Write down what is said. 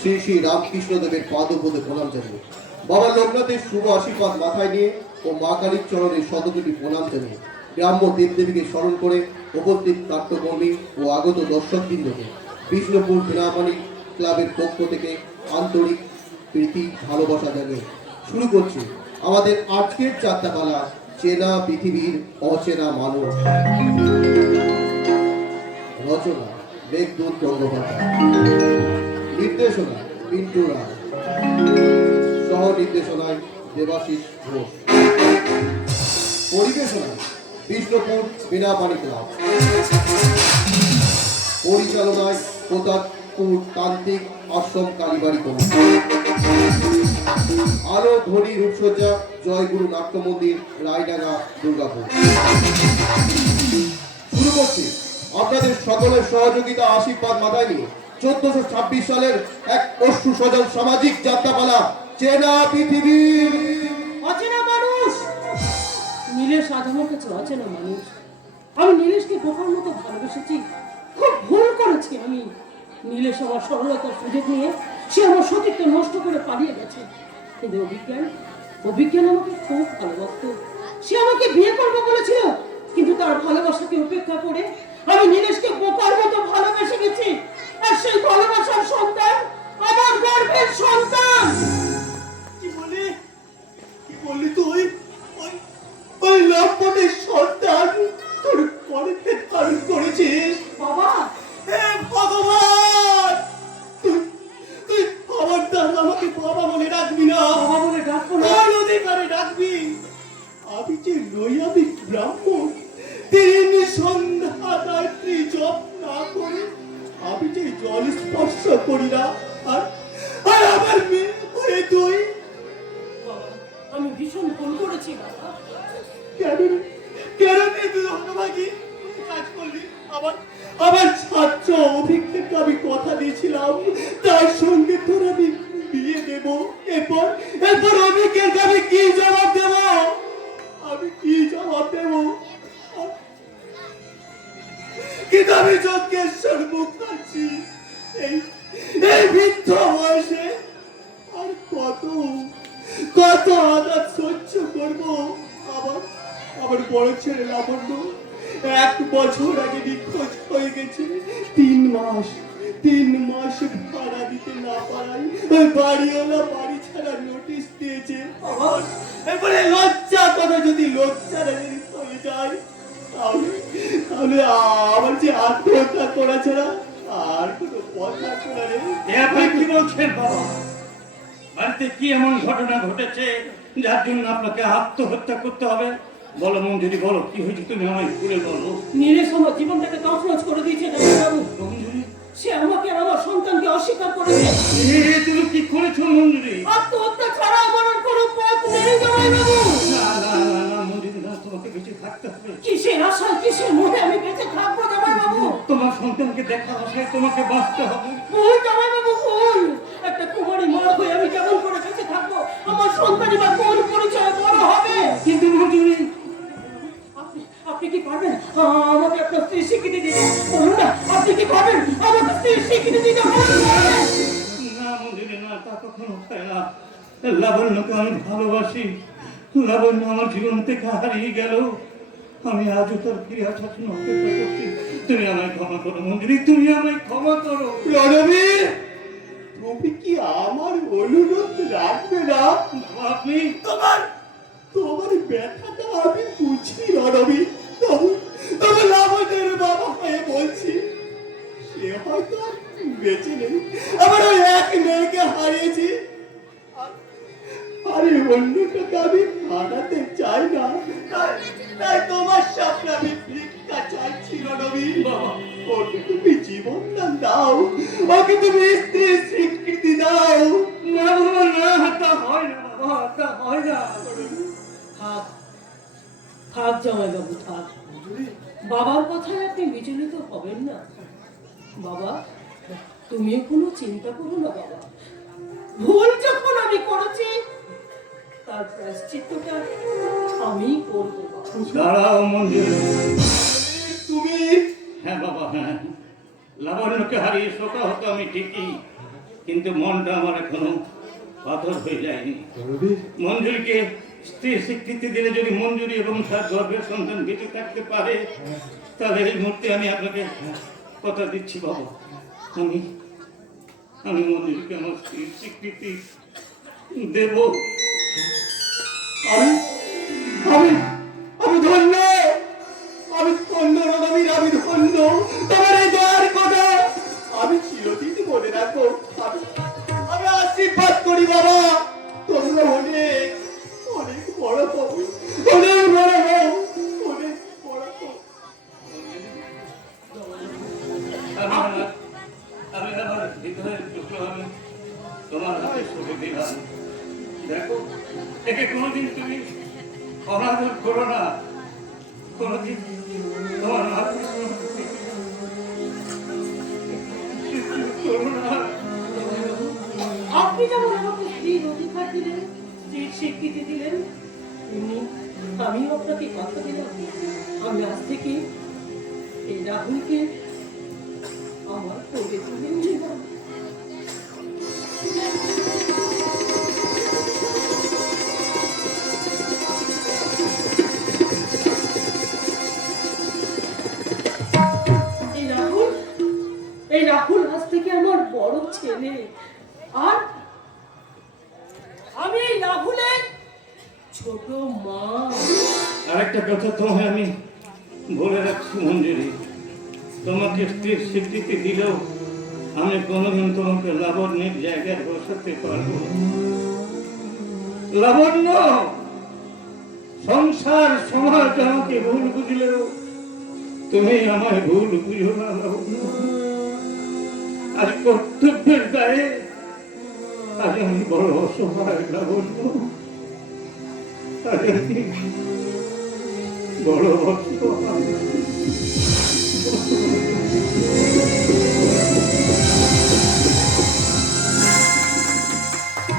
শ্রী শ্রী রামকৃষ্ণ দেবের পাদপদে প্রণাম জানিয়ে, বাবা লোকনাথের শুভ আশীর্বাদ মাথায় নিয়ে ও মা কালীর চরণের শতকোটি প্রণাম জানিয়ে গ্রাম্য দেবদেবীকে স্মরণ করে উপস্থিত নাট্যকর্মী ও আগত দর্শকবৃন্দকে বিষ্ণুপুর বীণাপাণি ক্লাবের পক্ষ থেকে আন্তরিক প্রীতি ভালোবাসা জানিয়ে শুরু করছি আমাদের আজকের যাত্রাপালা, চেনা পৃথিবীর অচেনা মানুষ। রচনা মেঘদূত গঙ্গোপাধ্যায়, নির্দেশনা পিন্টু রায়, সহ নির্দেশনায় দেবাশিস ঘোষ, পরিবেশনায় বিষ্ণুপুর বীণাপাণি ক্লাব, পরিচালনায় প্রতাপপুর তান্ত্রিক আশ্রম কালীবাড়ি কমিটি, আলো ধ্বনি রূপসজ্জা জয়গুরু নাট্য মন্দির রায়ডাঙ্গা দুর্গাপুর। শুরু করছি আপনাদের সকলের সহযোগিতা আশীর্বাদ মাথায় নিয়ে 1426 সালের এক অশ্রু সজল সামাজিক যাত্রাপালা, চেনা পৃথিবীর অচেনা মানুষ। নীলেশ আজ আমার কাছে অচেনা মানুষ। আমি নীলেশকে বোকার মতো ভালোবেসেছি, খুব ভুল করেছি আমি। নীলেশ আমার সরলতার সুযোগ নিয়ে সে আমার সতীত্ব নষ্ট করে পালিয়ে গেছে। কিন্তু অভিজ্ঞান আমাকে খুব ভালোবাসত। সে আমাকে বিয়ে করবে বলেছিল, কিন্তু তার ভালোবাসাকে উপেক্ষা করে আমি নীলেশকে বোকার মতো ভালোবেসে গেছি। আর সেই ভালোবাসার সন্তান আমার গর্ভের সন্তান। কি বললি তুই? ওই লম্পটের সন্তান তোর গর্ভে ধারণ করেছিস? বাবা, হে ভগবান, তুই খবরদার আমাকে বাবা বলে ডাকবি না। বাবা বলে ডাকবো না? কোন অধিকারে ডাকবি? আমি যে নৈয়ামিক ব্রাহ্মণ, 3 সন্ধ্যা রাত্রি জপ না করে আমি যে জল স্পর্শ করি না, আর আমার মেয়ে হয়ে তুই। আমি ভীষণ ভুল করেছি বাবা। কেন তুই হতভাগী কাজ করলি? আমার ছাত্র অভিজ্ঞকে আমি কথা দিয়েছিলাম তার সঙ্গে তোর আমি বিয়ে দেব। এরপর অভিজ্ঞের আমি কি জবাব দেব? কিন্তু আমি যজ্ঞেশ্বর মুখার্জি এই বৃদ্ধ বয়সে আর কত আঘাত সহ্য করবো? আমার বড় ছেলে লাবণ্য 1 বছর আগে নিখোঁজ হয়ে গেছে। 3 মাস ভাড়া দিতে না পারায় ওই বাড়িওয়ালা বাড়ি ছাড়া নোটিশ দিয়েছে। এবারে লজ্জা কথা, যদি হয়ে যায় তাহলে আমার যে আত্মহত্যা করা ছাড়া আর কোনো পথ থাকবে না রে। আপনি কি বলছেন বাবা? বাড়িতে কি এমন ঘটনা ঘটেছে যার জন্য আপনাকে আত্মহত্যা করতে হবে? বলো মঞ্জুরি, বলো কি হয়েছে, তুমি আমায় খুলে বলো। নীলেশ আমার জীবনটাকে তছনছ করে দিয়েছে বাবু। সে আমাকে আর আমার সন্তানকে অস্বীকার করেছে। তুমি কি করেছো মঞ্জুরি? আত্মহত্যা ছাড়া আমার আর কোনো পথ নেই জামাইবাবু। না মঞ্জুরি না, তোমাকে বেঁচে থাকতে হবে। কিসের আশা, কিসের মোহে আমি বেঁচে থাকবো জামাইবাবু? তোমার সন্তানকে দেখার আশায় তোমাকে বাঁচতে হবে। ভুল জামাইবাবু, ভুল। একটা কুমারী মা হয়ে আমি কেমন করে বেঁচে থাকবো? আমার সন্তানই বা কোন পরিচয়ে বড় হবে? কিন্তু মঞ্জুরি, আপনি কি পারবেন আমাকে আপনার স্ত্রী স্বীকৃতি দিতে? বলুন না, আপনি কি পারবেন আমাকে স্ত্রী স্বীকৃতি দিতে? না মঞ্জুরি না, তা কখনো হয় না। লাবণ্যকে আমি ভালোবাসি। লাবণ্য আমার জীবন থেকে হারিয়ে গেল, আমি আজও তার ফিরে আসার জন্য অপেক্ষা করছি। তুমি আমায় ক্ষমা করো মঞ্জুরি, তুমি আমায় ক্ষমা করো। রণবীর, তুমি কি আমার অনুরোধ রাখবে না? আপনি তোমার ব্যথাটা আমি বুঝি রণবীর। তবে লাবণ্যের বাবা হয়ে বলছি, সে হয়তো আর বেঁচে নেই। আমার ওই এক মেয়েকে হারিয়েছি, আরে অন্যটাকে আমি হারাতে চাই না। তাই তোমার সামনে আমি ভিক্ষা চাইছি রণবীর। ওকে তুমি জীবনদান দাও, ওকে তুমি স্ত্রীর স্বীকৃতি দাও। না বাবা না, তা হয় না বাবা, তা হয় না। থাক জামাইবাবু, থাক। বাবার কথায় আপনি বিচলিত হবেন না। বাবা, তুমিও কোনো চিন্তা করো না বাবা। ভুল যখন আমি করেছি তার প্রায়শ্চিত্তটা আমি করব। দাঁড়াও মঞ্জুরি। তুমি? হ্যাঁ বাবা, হ্যাঁ। লাবণ্যকে হারিয়ে শোকা হতো আমি ঠিকই, কিন্তু মনটা আমার এখনো পাথর হয়ে যায়নি। রণবীর, মঞ্জুরিকে স্ত্রীর স্বীকৃতি দিলে যদি মঞ্জুরি এবং তার গর্ভের সন্তান বেঁচে থাকতে পারে, তাহলে এই মুহূর্তে আমি আপনাকে কথা দিচ্ছি বাবা, আমি আমি মঞ্জুরিকে আমার স্ত্রীর স্বীকৃতি দেব। আমি আমি আমি ধন্য, আমি ধন্য রণবীর, আমি ধন্য। তোমার এই দয়ার কথা আমি চিরদিন মনে রাখবো। আমি আমি আশীর্বাদ করি বাবা, তোমরা অনেক অনেক বড় হও, অনেক বড় হও, অনেক বড় হও। আমি আমার হৃদয়ের টুকরো আমি তোমার হাতে সঁপে দিলাম। দেখো, একে কোনোদিন তুমি অনাদর করো না, কোনোদিন তোমার মাকে করো না। আপনি যেমন আমাকে স্ত্রীর অধিকার দিলেন, স্ত্রীর স্বীকৃতি দিলেন, তেমনি আমিও আপনাকে কথা দিলাম, আমি আজ থেকে এই রাহুলকে আমার কোলে তুলে নিয়ে যাব। এই রাহুল আজ থেকে আমার বড় ছেলে, আর আমি এই রাহুলের ছোট মা। আরেকটা কথা তোমায় আমি বলে রাখছি মঞ্জুরি, তোমাকে স্ত্রীর স্বীকৃতি দিলেও আমি কোনোদিন তোমাকে লাবণ্যের জায়গায় বসাতে পারবো না। লাবণ্য, সংসার সমাজ আমাকে ভুল বুঝলেও তুমি আমায় ভুল বুঝো না লাবণ্য। আজ কর্তব্যের দায়ে আজ আমি বড় অসহায় লাবণ্য, আজ আমি বড় অসহায়।